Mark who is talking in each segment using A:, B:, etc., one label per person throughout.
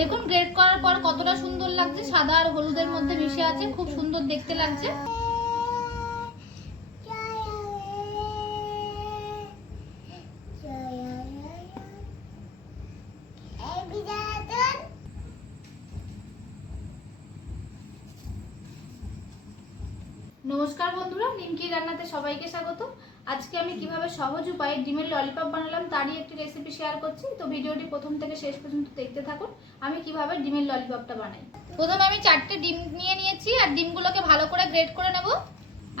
A: দেখুন গ্রেড করার পর কতটা সুন্দর লাগছে। সাদা আর হলুদের মধ্যে মিশে আছে, খুব সুন্দর দেখতে লাগছে। নমস্কার বন্ধুরা, নিমকি রান্নাতে সবাইকে স্বাগত। আজকে আমি কীভাবে সহজ উপায়ে ডিমের ললিপপ বানালাম তারই একটি রেসিপি শেয়ার করছি। তো ভিডিওটি প্রথম থেকে শেষ পর্যন্ত দেখতে থাকুন, আমি কীভাবে ডিমের ললিপপটা বানাই। প্রথমে আমি চারটে ডিম নিয়ে নিয়েছি, আর ডিমগুলোকে ভালো করে গ্রেড করে নেব।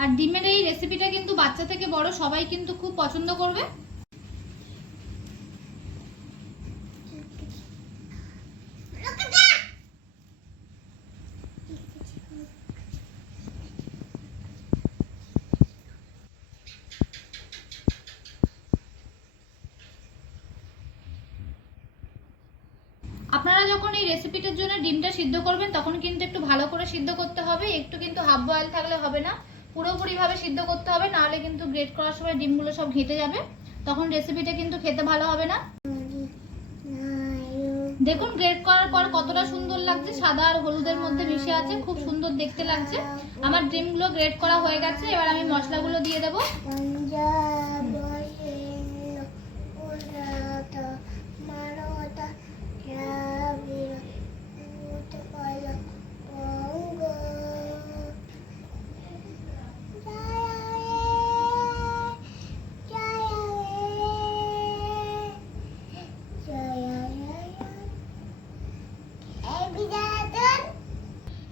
A: আর ডিমের এই রেসিপিটা কিন্তু বাচ্চা থেকে বড় সবাই কিন্তু খুব পছন্দ করবে। আপনারা যখন এই রেসিপিটার জন্য ডিমটা সিদ্ধ করবেন, তখন কিন্তু একটু ভালো করে সিদ্ধ করতে হবে। একটু কিন্তু হাফ বয়েল থাকলে হবে না। পুরোপুরিভাবে সিদ্ধ করতে হবে, নাহলে কিন্তু গ্রেট করার সময় ডিমগুলো সব ঘেঁটে যাবে। তখন রেসিপিটা কিন্তু খেতে ভালো হবে না। দেখুন গ্রেট করার পর কতটা সুন্দর লাগছে। সাদা আর হলুদের মধ্যে মিশে আছে, খুব সুন্দর দেখতে লাগছে। আমার ডিমগুলো গ্রেট করা হয়ে গেছে, এবার আমি মশলাগুলো দিয়ে দেবো।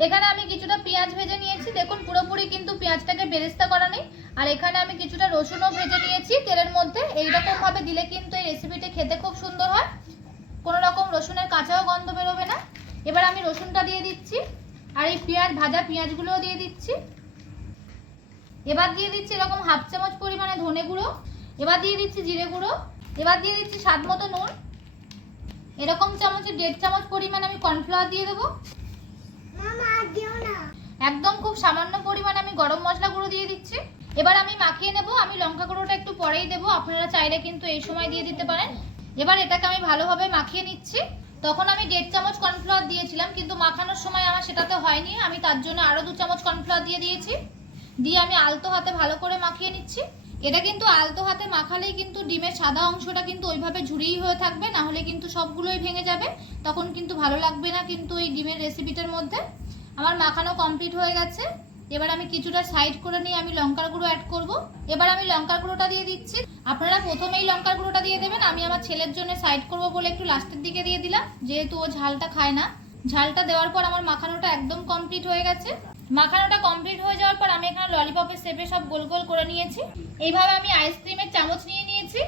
A: এখানে আমি কিছুটা পেঁয়াজ ভেজে নিয়েছি। দেখুন, পুরোপুরি কিন্তু পেঁয়াজটাকে বেরেস্তা করা নেই। আর এখানে আমি কিছুটা রসুনও ভেজে নিয়েছি। তেলের মধ্যে এইরকমভাবে দিলে কিন্তু এই রেসিপিটা খেতে খুব সুন্দর হয়। কোনো রকম রসুনের কাঁচাও গন্ধ বেরোবে না। এবার আমি রসুনটা দিয়ে দিচ্ছি। আর এই পেঁয়াজ, ভাজা পেঁয়াজগুলোও দিয়ে দিচ্ছি। এবার দিয়ে দিচ্ছি এরকম হাফ চামচ পরিমাণে ধনে গুঁড়ো। এবার দিয়ে দিচ্ছি জিরে গুঁড়ো। এবার দিয়ে দিচ্ছি স্বাদ মতো নুন। এরকম চামচে দেড় চামচ পরিমাণ আমি কর্নফ্লাওয়ার দিয়ে দেবো। একদম খুব সামান্য পরিমাণ আমি গরম মশলা গুঁড়ো দিয়ে দিচ্ছি। এবার আমি মাখিয়ে নেব, আমি লঙ্কা গুঁড়োটা একটু পরেই দেবো, আপনারা চাইলে কিন্তু এই সময় দিয়ে দিতে পারেন। এবার এটাকে আমি ভালোভাবে মাখিয়ে নিচ্ছি। তখন আমি দেড় চামচ কর্নফ্লাওয়ার দিয়েছিলাম, কিন্তু মাখানোর সময় আমার সেটাতে হয়নি, আমি তার জন্য আরও দু চামচ কর্নফ্লাওয়ার দিয়ে দিয়েছি। দিয়ে আমি আলতো হাতে ভালো করে মাখিয়ে নিচ্ছি। এটা কিন্তু আলতো হাতে মাখালেই কিন্তু ডিমের সাদা অংশটা কিন্তু ওইভাবে ঝুড়িই হয়ে থাকবে, না হলে কিন্তু সবগুলোই ভেঙে যাবে। তখন কিন্তু ভালো লাগবে না কিন্তু এই ডিমের রেসিপিটার মধ্যে। আমার মাখানো কমপ্লিট হয়ে গেছে। এবার আমি কিছুটা সাইড করে নিয়ে আমি লঙ্কার গুঁড়ো অ্যাড করব। এবার আমি লঙ্কার গুঁড়োটা দিয়ে দিচ্ছি। আপনারা প্রথমেই লঙ্কার গুঁড়োটা দিয়ে দেবেন। আমি আমার ছেলের জন্য সাইড করব বলে একটু লাস্টের দিকে দিয়ে দিলাম। যেহেতু ও ঝালটা খায় না। ঝালটা দেওয়ার পর আমার মাখানোটা একদম কমপ্লিট হয়ে গেছে। মাখানোটা কমপ্লিট হয়ে যাওয়ার পর আমি এখানে ললিপপের শেপে সব গোল গোল করে নিয়েছি। এইভাবে আমি আইসক্রিমের চামচ নিয়ে নিয়েছি।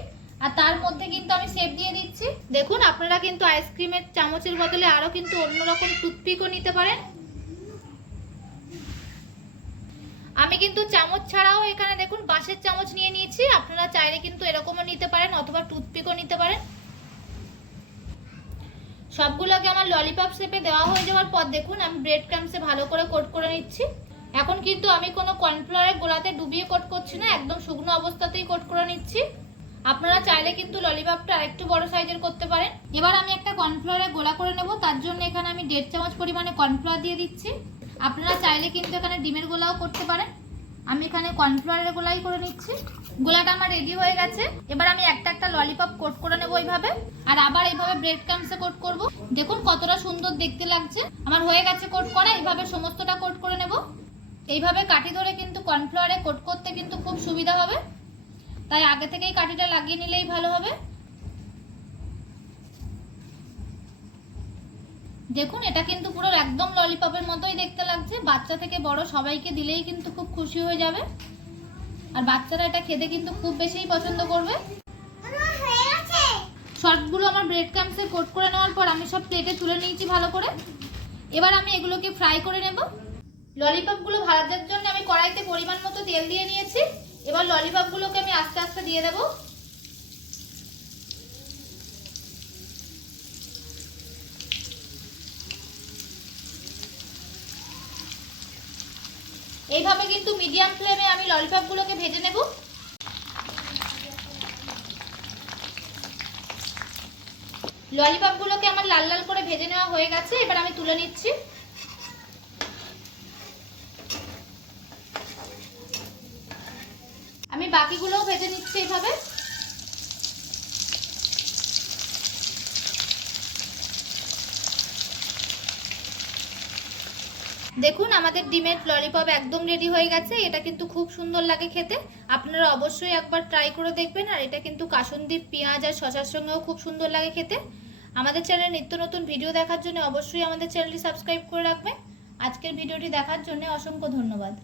A: আর তার মধ্যে কিন্তু আমি শেপ দিয়ে দিচ্ছি। দেখুন, আপনারা কিন্তু আইসক্রিমের চামচের বদলে আরও কিন্তু অন্যরকম টুথপিকও নিতে পারেন। আমি কিন্তু চামচ ছাড়াও এখানে দেখুন, বাঁশের চামচ নিয়ে নিয়েছি। আপনারা চাইলে কিন্তু এরকমও নিতে পারেন অথবা টুথপিকও নিতে পারেন। সবগুলোকে আমার ললিপপ শেপে দেওয়া হয়ে যাওয়ার পর দেখুন, আমি ব্রেড ক্রামসে ভালো করে কোট করে নিচ্ছি। এখন কিন্তু আমি কোনো কর্নফ্লাওয়ারের গোলাতে ডুবিয়ে কোট করছি না, একদম শুকনো অবস্থাতেই কোট করে নিচ্ছি। আপনারা চাইলে কিন্তু ললিপপটা আরেকটু বড় সাইজের করতে পারেন। এবার আমি একটা কর্নফ্লাওয়ারের গোলা করে নেব, তার জন্য এখানে আমি দেড় চামচ পরিমাণে কর্নফ্লাওয়ার দিয়ে দিচ্ছি। আপনারা চাইলে কিন্তু এখানে ডিমের গোলাও করতে পারেন। আমি এখানে কর্নফ্লাওয়ারের গোলাই করে নিচ্ছি। গোলাটা আমার রেডি হয়ে গেছে। এবার আমি একটা একটা ললিপপ কোট করে নেব এইভাবে। আর আবার এইভাবে ব্রেড ক্রামসে কোট করব। দেখুন কতটা সুন্দর দেখতে লাগছে। আমার হয়ে গেছে কোট করা, এইভাবে সমস্তটা কোট করে নেব। এইভাবে কাঠি ধরে কিন্তু কর্নফ্লাওয়ারে কোট করতে কিন্তু খুব সুবিধা হবে। তাই আগে থেকেই কাঠিটা লাগিয়ে নিলেই ভালো হবে। দেখুন, এটা কিন্তু পুরো একদম ললিপপের মতোই দেখতে লাগছে। বাচ্চা থেকে বড় সবাইকে দিলেই কিন্তু খুব খুশি হয়ে যাবে। আর বাচ্চারা এটা খেতে কিন্তু খুব বেশিই পছন্দ করবে। শর্টগুলো আমার ব্রেড ক্রামসে কোট করে নেওয়ার পর আমি সব প্লেটে তুলে নিয়েছি ভালো করে। এবার আমি এগুলোকে ফ্রাই করে নেব। ললিপপগুলো ভাজার জন্য আমি কড়াইতে পরিমাণ মতো তেল দিয়ে নিয়েছি। এবার ললিপপগুলোকে আমি আস্তে আস্তে দিয়ে দেবো। এইভাবে কিন্তু মিডিয়াম ফ্লেমে আমি ললিপপগুলোকে ভেজে নেব। ললিপপগুলোকে আমার লাল লাল করে ভেজে নেওয়া হয়ে গেছে, এবার আমি তুলে নিচ্ছি। আমি বাকিগুলোও ভেজে নিচ্ছি এইভাবে। দেখুন, আমাদের ডিমের ললিপপ একদম রেডি হয়ে গেছে। এটা কিন্তু খুব সুন্দর লাগে খেতে। আপনারা অবশ্যই একবার ট্রাই করে দেখবেন। আর এটা কিন্তু কাসুন্দি পেঁয়াজ আর শশার সঙ্গেও খুব সুন্দর লাগে খেতে। আমাদের চ্যানেলে নিত্য নতুন ভিডিও দেখার জন্য অবশ্যই আমাদের চ্যানেলটি সাবস্ক্রাইব করে রাখবেন। আজকের ভিডিওটি দেখার জন্য অসংখ্য ধন্যবাদ।